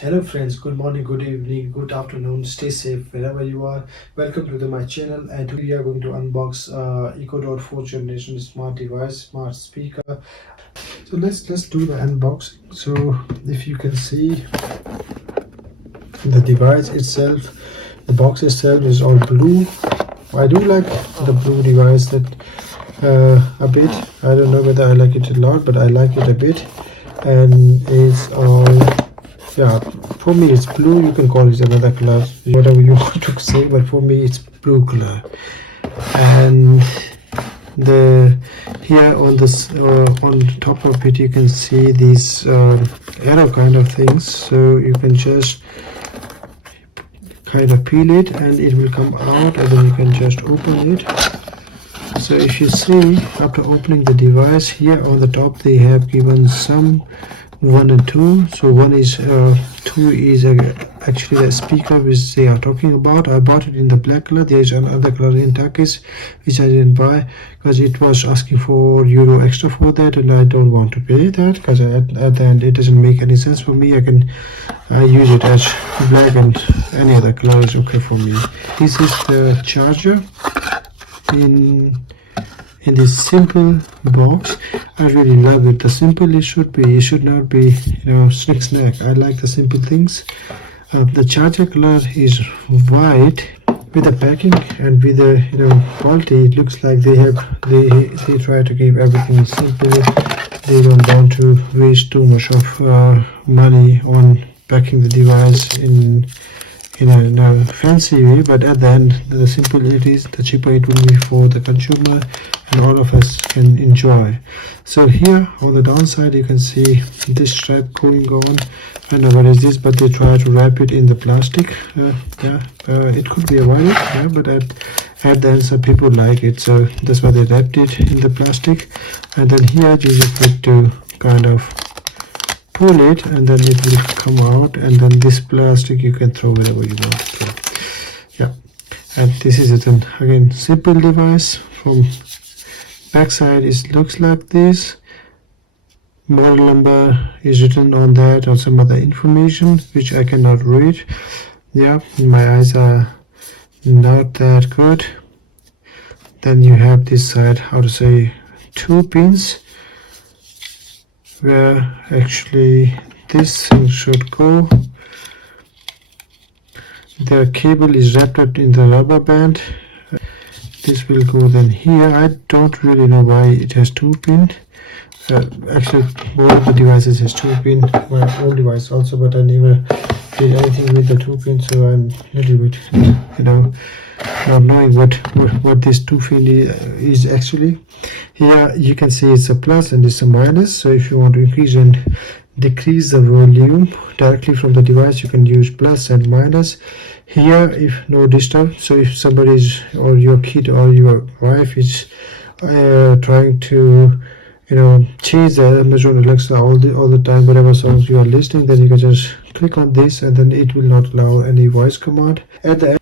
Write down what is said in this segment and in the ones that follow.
Hello friends, good morning, good evening, good afternoon. Stay safe wherever you are. Welcome to my channel, and today we are going to unbox Echo Dot 4th generation smart device, smart speaker. So let's do the unboxing. So if you can see the device itself, the box itself is all blue. I do like the blue device that a bit. I don't know whether I like it a lot, but I like it a bit. And it's all, yeah, for me it's blue. You can call it another color, whatever you want to say, but for me it's blue color. And the here on this on top of it you can see these arrow kind of things, so you can just kind of peel it and it will come out, and then you can just open it. So if you see, after opening the device, here on the top they have given some 1 and 2. So 2 is actually the speaker which they are talking about. I bought it in the black color. There is another color in Turkish which I didn't buy because it was asking for euro extra for that, and I don't want to pay that because at the end it doesn't make any sense for me. I can use it as black, and any other color is okay for me. This is the charger in this simple box. I really love it. The simple it should be. It should not be, snack. I like the simple things. The charger color is white. With the packing and with the quality, it looks like they try to keep everything simple. They don't want to waste too much of money on packing the device in a fancy way, but at the end, the simpler it is, the cheaper it will be for the consumer, and all of us can enjoy. So here on the downside you can see this strap going on. I don't know what is this, but they try to wrap it in the plastic. It could be a wallet, but at the end some people like it, so that's why they wrapped it in the plastic. And then here you just need to kind of pull it, and then it will come out, and then this plastic you can throw wherever you want to throw. Yeah, and this is it. And again, simple device. From backside it looks like this. Model number is written on that, or some other information which I cannot read. Yeah, my eyes are not that good. Then you have this side, how to say, 2 pins where actually this thing should go. The cable is wrapped up in the rubber band. This will go then here. I don't really know why it has 2 pin. Actually both of the devices has 2 pin, my own device also, but I never did anything with the 2 pin, so I'm a little bit not knowing what this 2 pin is actually. Here you can see it's a plus and it's a minus, so if you want to increase and decrease the volume directly from the device, you can use plus and minus. Here, if no disturb, so if somebody is, or your kid or your wife is trying to change the Amazon Alexa all the time, whatever songs you are listening, then you can just click on this, and then it will not allow any voice command. At the end,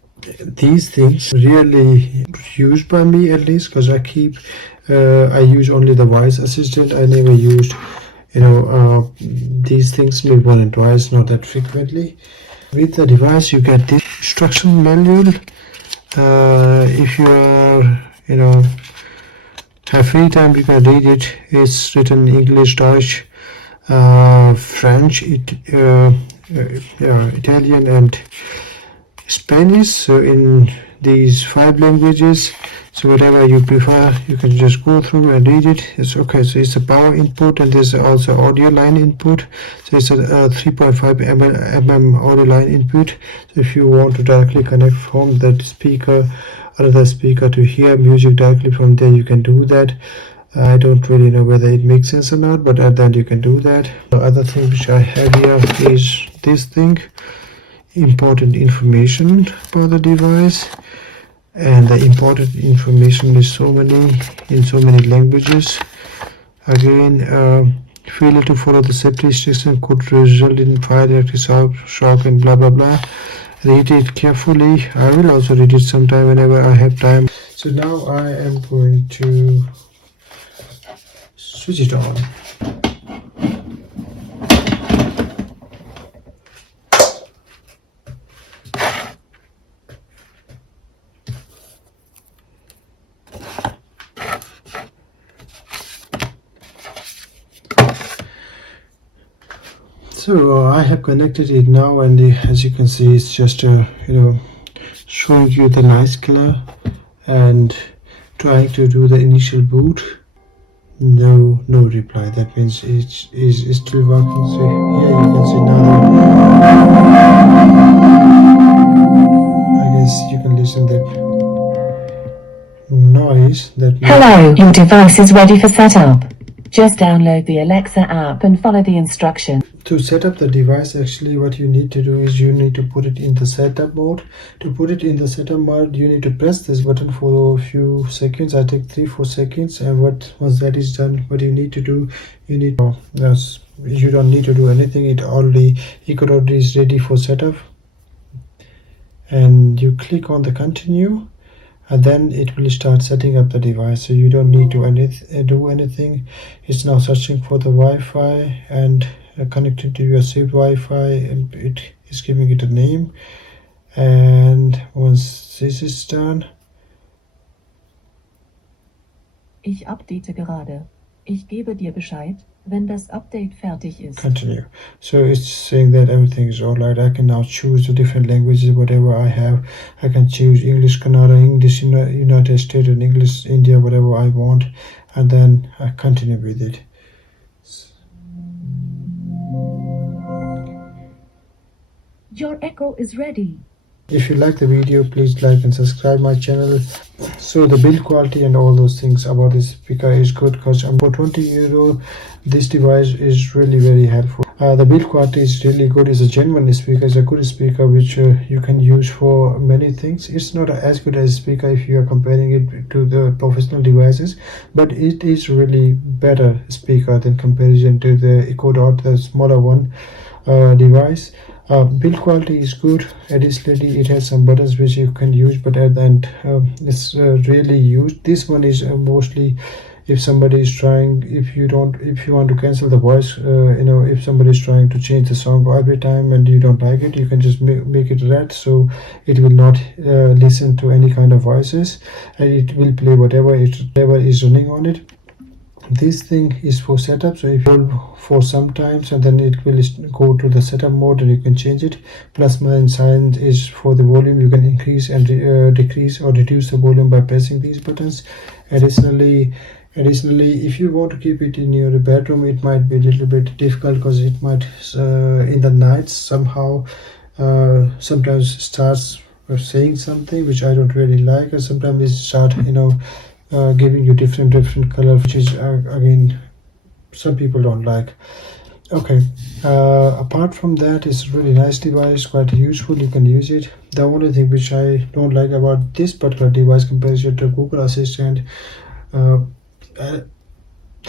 these things really used by me, at least, because I use only the voice assistant. I never used these things, maybe one and twice, not that frequently. With the device you get this instruction manual. If you are have free time, you can read it. It's written in English, Dutch, French, Italian and Spanish, so in these 5 languages. So whatever you prefer, you can just go through and read it. It's okay. So it's a power input, and there's also audio line input. So it's a 3.5 mm audio line input. So if you want to directly connect from that speaker, another speaker, to hear music directly from there, you can do that. I don't really know whether it makes sense or not, but at the end you can do that. The other thing which I have here is this thing, important information about the device. And the important information is in so many languages. Again, failure to follow the safety instruction could result in fire, electric shock, and blah blah blah. Read it carefully. I will also read it sometime whenever I have time. So now I am going to switch it on. So I have connected it now, and as you can see, it's just showing you the nice color and trying to do the initial boot. No reply. That means it's still working. So here you can see now. I guess you can listen that noise. Hello, your device is ready for setup. Just download the Alexa app and follow the instructions. To set up the device, actually what you need to do is you need to put it in the setup mode. To put it in the setup mode, you need to press this button for a few seconds. I take 3-4 seconds, and once that is done, what you need to do, you don't need to do anything. It already is ready for setup, and you click on the continue, and then it will start setting up the device. So you don't need to do anything. It's now searching for the Wi-Fi and connected to your saved Wi-Fi, and it is giving it a name. And once this is done, Ich update gerade. Ich gebe dir Bescheid, wenn das Update fertig ist. Continue. So it's saying that everything is alright. I can now choose the different languages, whatever I have. I can choose English Kannada, English United States, and English India, whatever I want, and then I continue with it. Your Echo is ready. If you like the video, please like and subscribe my channel. So the build quality and all those things about this speaker is good, because for 20 euro this device is really very helpful. The build quality is really good. It's a genuine speaker. It's a good speaker which you can use for many things. It's not as good as a speaker if you are comparing it to the professional devices, but it is really better speaker than comparison to the Echo Dot, the smaller one device. Build quality is good. Additionally, it has some buttons which you can use, but at the end it's really used. This one is mostly if somebody is trying, if you want to cancel the voice, if somebody is trying to change the song every time and you don't like it, you can just make it red, so it will not listen to any kind of voices, and it will play whatever is running on it. This thing is for setup, so if you hold for some times, and then it will go to the setup mode and you can change it. Plus minus sign is for the volume. You can increase and decrease or reduce the volume by pressing these buttons. Additionally, if you want to keep it in your bedroom, it might be a little bit difficult, because it might in the nights somehow sometimes starts saying something which I don't really like, or sometimes it start giving you different color, which is again some people don't like. Okay, apart from that, it's a really nice device, quite useful. You can use it. The only thing which I don't like about this particular device compared to Google Assistant, the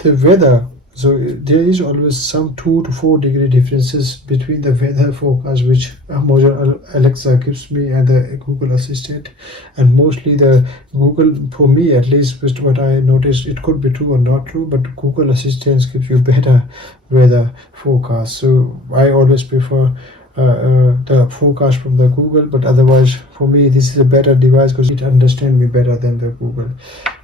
weather. So there is always some 2 to 4 degree differences between the weather forecast which Alexa gives me and the Google Assistant, and mostly the Google, for me at least, with what I noticed, it could be true or not true, but Google Assistant gives you better weather forecast. So I always prefer the forecast from the Google, but otherwise for me this is a better device because it understands me better than the Google.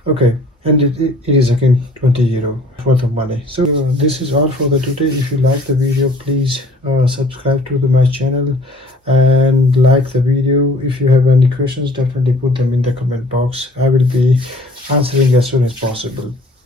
Okay, and it is again 20 euro worth of money. So this is all for the today. If you like the video, please subscribe to my channel and like the video. If you have any questions, definitely put them in the comment box. I will be answering as soon as possible.